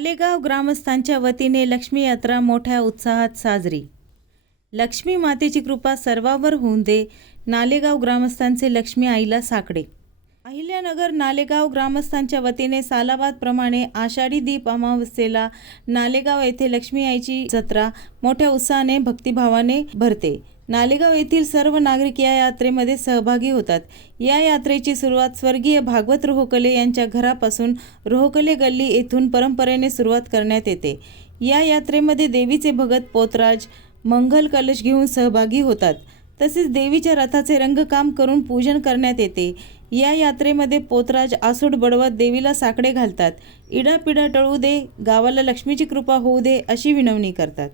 नालेगाव ग्रामस्थांच्या वतीने लक्ष्मी यात्रा मोठ्या उत्साहात साजरी. लक्ष्मी मातेची कृपा सर्वावर होऊन दे नालेगाव ग्रामस्थांचे लक्ष्मी आईला साकडे. अहिल्यानगर नालेगाव ग्रामस्थांच्या वतीने सालाबादप्रमाणे आषाढी दीप अमावस्येला नालेगाव येथे लक्ष्मी आईची जत्रा मोठ्या उत्साहाने भक्तिभावाने भरते. नालेगाव येथील सर्व नागरिक या यात्रेमध्ये सहभागी होतात. या यात्रेची सुरुवात स्वर्गीय भागवत रोहकले यांच्या घरापासून रोहकले गल्ली येथून परंपरेने सुरुवात करण्यात येते. या यात्रेमध्ये देवीचे भगत पोतराज मंगल कलश घेऊन सहभागी होतात. तसेच देवीच्या रथाचे रंगकाम करून पूजन करण्यात येते. या यात्रेमध्ये पोतराज आसूड बडवत देवीला साकडे घालतात. इडापिडा टळू दे गावाला लक्ष्मीची कृपा होऊ दे अशी विनवणी करतात.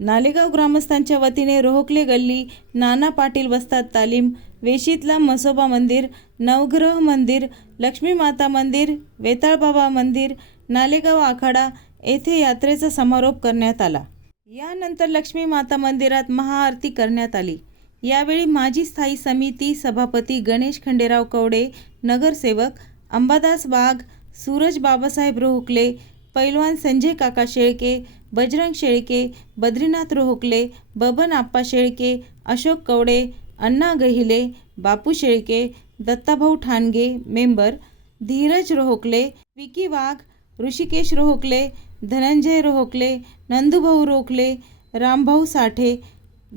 नालेगाव ग्रामस्थांच्या वतीने रोहकले गल्ली नाना पाटील वस्तात तालीम वेशीतला मसोबा मंदिर नवग्रह मंदिर लक्ष्मी माता मंदिर वेताळबाबा मंदिर नालेगाव आखाडा येथे यात्रेचा समारोप करण्यात आला. यानंतर लक्ष्मी माता मंदिरात महाआरती करण्यात आली. यावेळी माजी स्थायी समिती सभापती गणेश खंडेराव कवडे नगरसेवक अंबादास वाघ सूरज बाबासाहेब रोहकले पैलवान संजय काका शेळके बजरंग शेळके बद्रीनाथ रोहकले बबन आप्पा शेळके अशोक कवडे अण्णा गहिले बापू शेळके दत्ताभाऊ ठाणगे मेंबर धीरज रोहकले विकी वाघ ऋषिकेश रोहकले धनंजय रोहकले नंदूभाऊ रोखले रामभाऊ साठे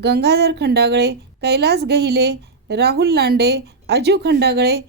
गंगाधर खंडागळे कैलास गहिले राहुल लांडे अजू खंडागळे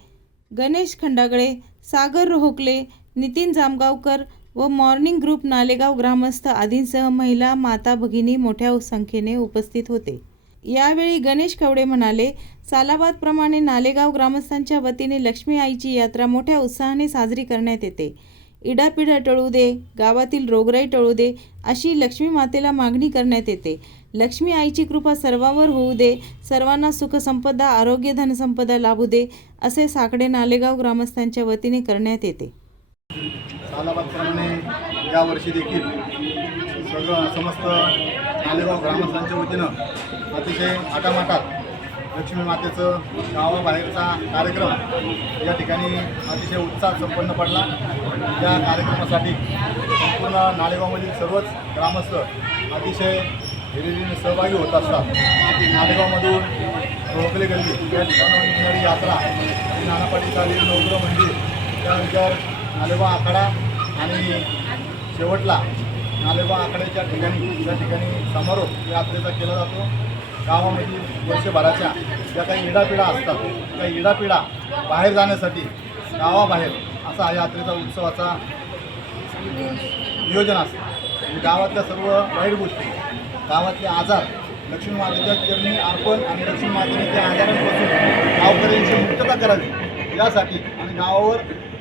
गणेश खंडागळे सागर रोहकले नितीन जामगावकर व मॉर्निंग ग्रुप नालेगाव ग्रामस्थ आदींसह महिला माता भगिनी मोठ्या संख्येने उपस्थित होते. यावेळी गणेश कवडे म्हणाले सालाबादप्रमाणे नालेगाव ग्रामस्थांच्या वतीने लक्ष्मी आईची यात्रा मोठ्या उत्साहाने साजरी करण्यात येते. इडापिडा टळू दे गावातील रोगराई टळू दे अशी लक्ष्मी मातेला मागणी करण्यात येते. लक्ष्मी आईची कृपा सर्वावर होऊ दे सर्वांना सुखसंपदा आरोग्य धनसंपदा लाभू दे असे साकडे नालेगाव ग्रामस्थांच्या वतीने करण्यात येते. आलाबादकरांनी यावर्षी देखील सगळं समस्त नालेगाव ग्रामस्थांच्या वतीनं अतिशय आटामाटात लक्ष्मी मातेचं गावाबाहेरचा कार्यक्रम या ठिकाणी अतिशय उत्साह संपन्न पडला. या कार्यक्रमासाठी संपूर्ण नालेगावमधील सर्वच ग्रामस्थ अतिशय हिरिरीने सहभागी होत असतात. नालेगावमधून रोखली गल्ली या ठिकाणाहून निघणारी यात्रा आणि नानापाटी तालीम नवग्रह मंदिर त्यानंतर नालेगाव आखाडा आणि शेवटला नालेबा आखाड्याच्या ठिकाणी या ठिकाणी समारोप यात्रेचा केला जातो गावामधील वर्षभराच्या ज्या काही इडापिडा असतात त्या इडापिडा बाहेर जाण्यासाठी गावाबाहेर असा हा यात्रेचा उत्सवाचा नियोजन असतं. म्हणजे गावातल्या सर्व वाईट गोष्टी गावातले आजार लक्ष्मी मातेच्या चरणी अर्पण आणि लक्ष्मी मातेने त्या आजारांपासून गावकऱ्यांची मुक्तता करावी यासाठी आणि गावावर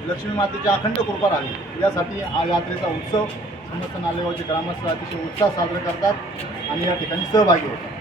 लक्ष्मी मातेची अखंड कृपा राहावी यासाठी हा यात्रेचा उत्सव समस्त नालेगावचे ग्रामस्थ अतिशय उत्साह साजरे करतात आणि या ठिकाणी सहभागी होतात.